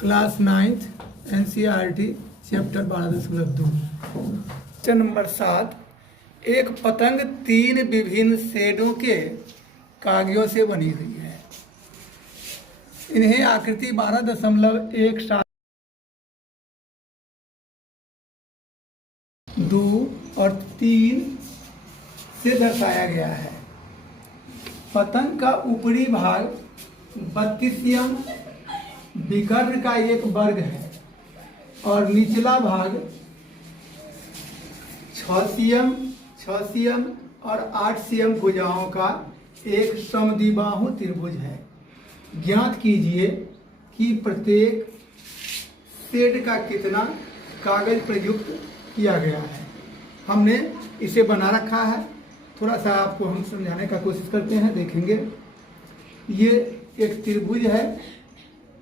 Class 9th NCERT chapter 12.2। Question number 7। एक पतंग 3 विभिन्न शेडों के कागजों से बनी हुई है। इन्हें आकृति 12.17, 2 और 3 से दर्शाया गया है। पतंग का ऊपरी भाग 32 विकर्ण का एक वर्ग है और निचला भाग 6 और 8 भुजाओं का एक समद्विबाहु त्रिभुज है। ज्ञात कीजिए कि प्रत्येक शेड का कितना कागज प्रयुक्त किया गया है। हमने इसे बना रखा है, थोड़ा सा आपको हम समझाने का कोशिश करते हैं। देखेंगे, ये एक त्रिभुज है,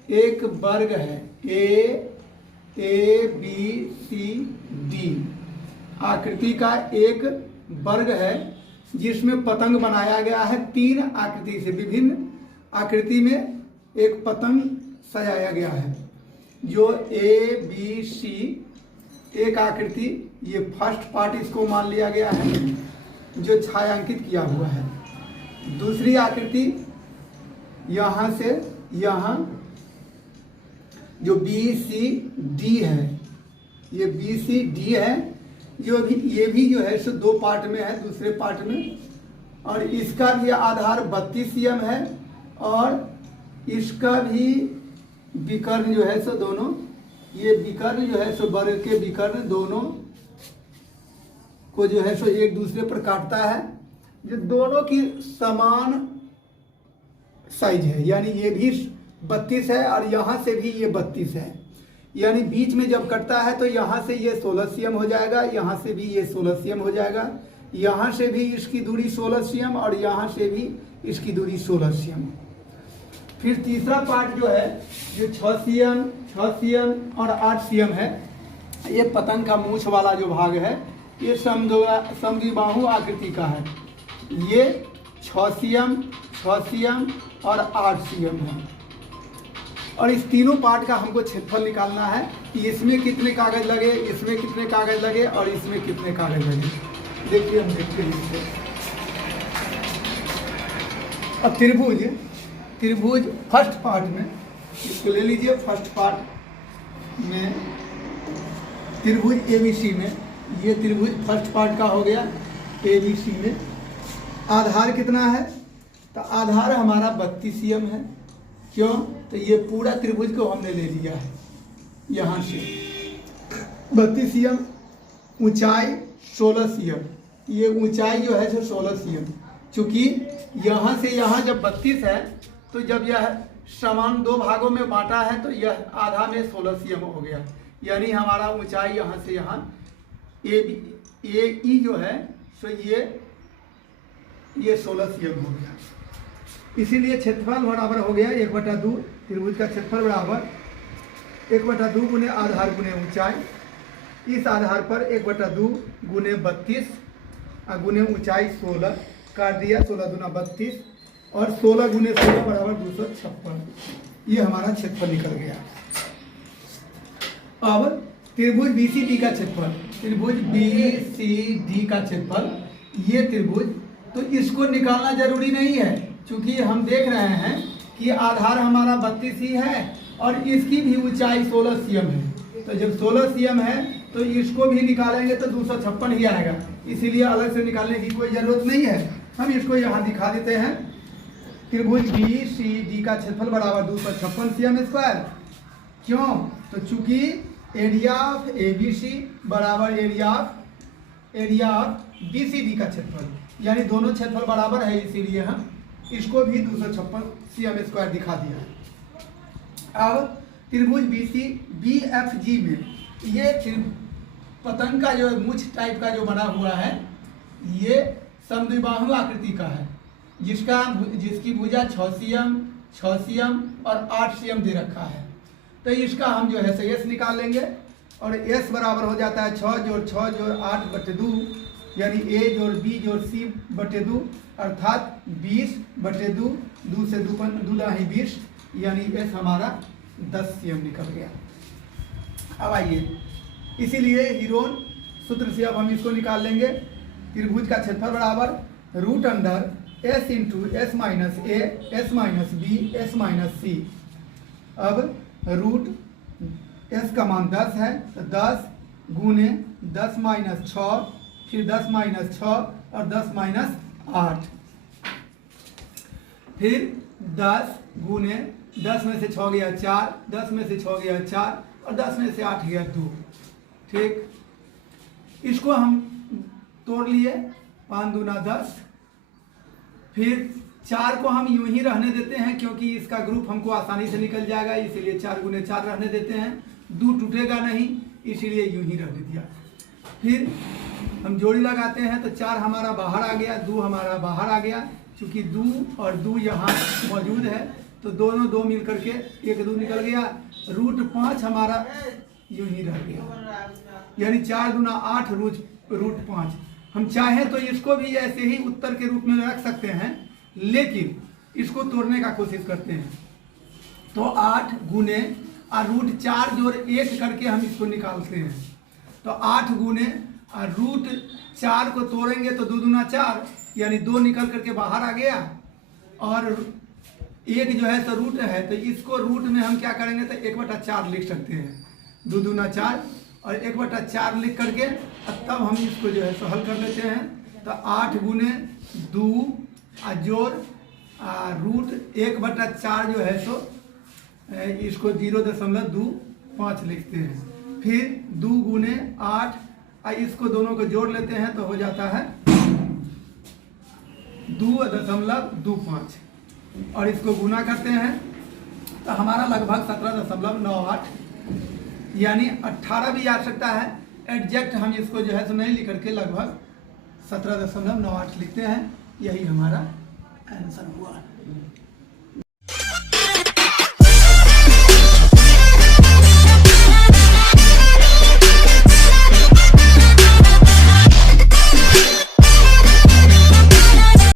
एक वर्ग है ए बी सी डी आकृति का एक वर्ग है जिसमें पतंग बनाया गया है। 3 आकृति से, विभिन्न आकृति में एक पतंग सजाया गया है। जो ए बी सी एक आकृति, ये फर्स्ट पार्ट इसको मान लिया गया है जो छायांकित किया हुआ है। दूसरी आकृति यहाँ से यहाँ जो बी सी डी है, ये बी सी डी है, जो भी ये भी जो है सो 2 पार्ट में है, दूसरे पार्ट में। और इसका भी आधार 32 है और इसका भी विकर्ण जो है सो दोनों, ये विकर्ण जो है सो वर्ग के विकर्ण दोनों को जो है सो एक दूसरे पर काटता है। जो दोनों की समान साइज है, यानी ये भी 32 है और यहाँ से भी ये 32 है। यानी बीच में जब कटता है तो यहाँ से ये 16 cm हो जाएगा, यहाँ से भी ये 16 cm हो जाएगा, यहाँ से भी इसकी दूरी 16 cm और यहाँ से भी इसकी दूरी 16 cm। फिर तीसरा पार्ट जो है जो 6 cm और 8 cm है, ये पतंग का मूछ वाला जो भाग है, ये समद्विबाहु आकृति का है। ये 6 cm और 8 cm है। और इस तीनों पार्ट का हमको क्षेत्रफल निकालना है कि इसमें कितने कागज लगे, इसमें कितने कागज लगे और इसमें कितने कागज लगे। देखिए, हम देखते हैं इसको। अब त्रिभुज फर्स्ट पार्ट में, इसको ले लीजिए। फर्स्ट पार्ट में त्रिभुज एबीसी में, ये त्रिभुज फर्स्ट पार्ट का हो गया एबीसी में। आधार कितना है? तो आधार हमारा 32 cm है। क्यों? तो ये पूरा त्रिभुज को हमने ले लिया है यहाँ से 32 cm, ऊंचाई 16 cm। ये ऊंचाई जो है सो 16 cm। चूँकि यहाँ से यहाँ जब 32 है तो जब यह समान 2 भागों में बांटा है तो यह आधा में 16 cm हो गया। यानी हमारा ऊंचाई यहाँ से यहाँ ए ई जो है सो ये 16 cm हो गया। इसीलिए क्षेत्रफल बराबर हो गया 1/2। त्रिभुज का क्षेत्रफल बराबर 1/2 गुने आधार गुने ऊंचाई। इस आधार पर 1/2 गुने 32 गुने ऊंचाई 16 काट दिया, 16 दूना 32 और 16 गुने 16 बराबर 256। ये हमारा क्षेत्रफल निकल गया। अब त्रिभुज बीसीडी का क्षेत्रफल, त्रिभुज बीसीडी का क्षेत्रफल, ये त्रिभुज, तो इसको निकालना जरूरी नहीं है क्योंकि हम देख रहे हैं कि आधार हमारा 32 ही है और इसकी भी ऊंचाई 16 cm है। तो जब 16 cm है तो इसको भी निकालेंगे तो 256 ही आएगा। इसीलिए अलग से निकालने की कोई ज़रूरत नहीं है। हम इसको यहाँ दिखा देते हैं। त्रिभुज BCD का क्षेत्रफल बराबर 256 cm²। क्यों? तो चूँकि एरिया ऑफ ABC बराबर एरिया ऑफ BCD का क्षेत्रफल, यानी दोनों क्षेत्रफल बराबर है, इसीलिए हम इसको भी 256 cm² दिखा दिया है। अब त्रिभुज BFG में, ये पतंग का जो मूछ टाइप का जो बना हुआ है, ये समद्विबाहु आकृति का है जिसकी भुजा 6 cm और 8 cm दे रखा है। तो इसका हम जो है सो S निकाल लेंगे और S बराबर हो जाता है 6 जोड़ 6 जोड़ 8/2, यानी A जोड़ B जोड़ C/2 अर्थात 20/2, 2 से 2 दूना ही 20, यानी S हमारा 10 cm निकल गया। अब आइए, इसीलिए हीरोन सूत्र से अब हम इसको निकाल लेंगे। त्रिभुज का क्षेत्रफल बराबर root under s into S minus A S minus B S minus C. अब रूट s का मान 10 है तो 10 गुने 10 माइनस 6, फिर 10 माइनस 6 और 10 माइनस 8, फिर 10 गुने 10 में से 6 गया 4, 10 में से 6 गया 4 और 10 में से 8 गया 2। ठीक, इसको हम तोड़ लिए, 5 दूना 10। फिर 4 को हम यूं ही रहने देते हैं क्योंकि इसका ग्रुप हमको आसानी से निकल जाएगा, इसीलिए 4 गुने 4 रहने देते हैं। 2 टूटेगा नहीं, इसीलिए यूं ही रहने दिया। फिर हम जोड़ी लगाते हैं तो 4 हमारा बाहर आ गया, 2 हमारा बाहर आ गया। चूंकि 2 और 2 यहाँ मौजूद है तो दोनों 2 मिल करके 1 2 निकल गया। रूट 5 हमारा यूं ही रह गया, यानी 4 दूना 8 रूट 5। हम चाहें तो इसको भी ऐसे ही उत्तर के रूप में रख सकते हैं, लेकिन इसको तोड़ने का कोशिश करते हैं। तो 8 गुने और रूट 4 जोड़ 1 करके हम इसको निकालते हैं। तो 8 गुने और रूट 4 को तोड़ेंगे तो 2 दूना 4, यानी 2 निकल करके बाहर आ गया। और 1 जो है तो रूट है, तो इसको रूट में हम क्या करेंगे तो 1/4 लिख सकते हैं। 2 दूना 4 और 1/4 लिख करके तब हम इसको जो है तो हल कर लेते हैं। तो 8 गुने 2 और जोड़ रूट 1/4 जो है तो इसको 0.25 लिखते हैं। फिर 2 गुने 8 और इसको दोनों को जोड़ लेते हैं तो हो जाता है 2.25 और इसको गुना करते हैं तो हमारा लगभग 17.98 यानी 18 भी आ सकता है। एग्जैक्ट हम इसको जो है तो नहीं लिख करके लगभग 17.98 लिखते हैं। यही हमारा आंसर हुआ।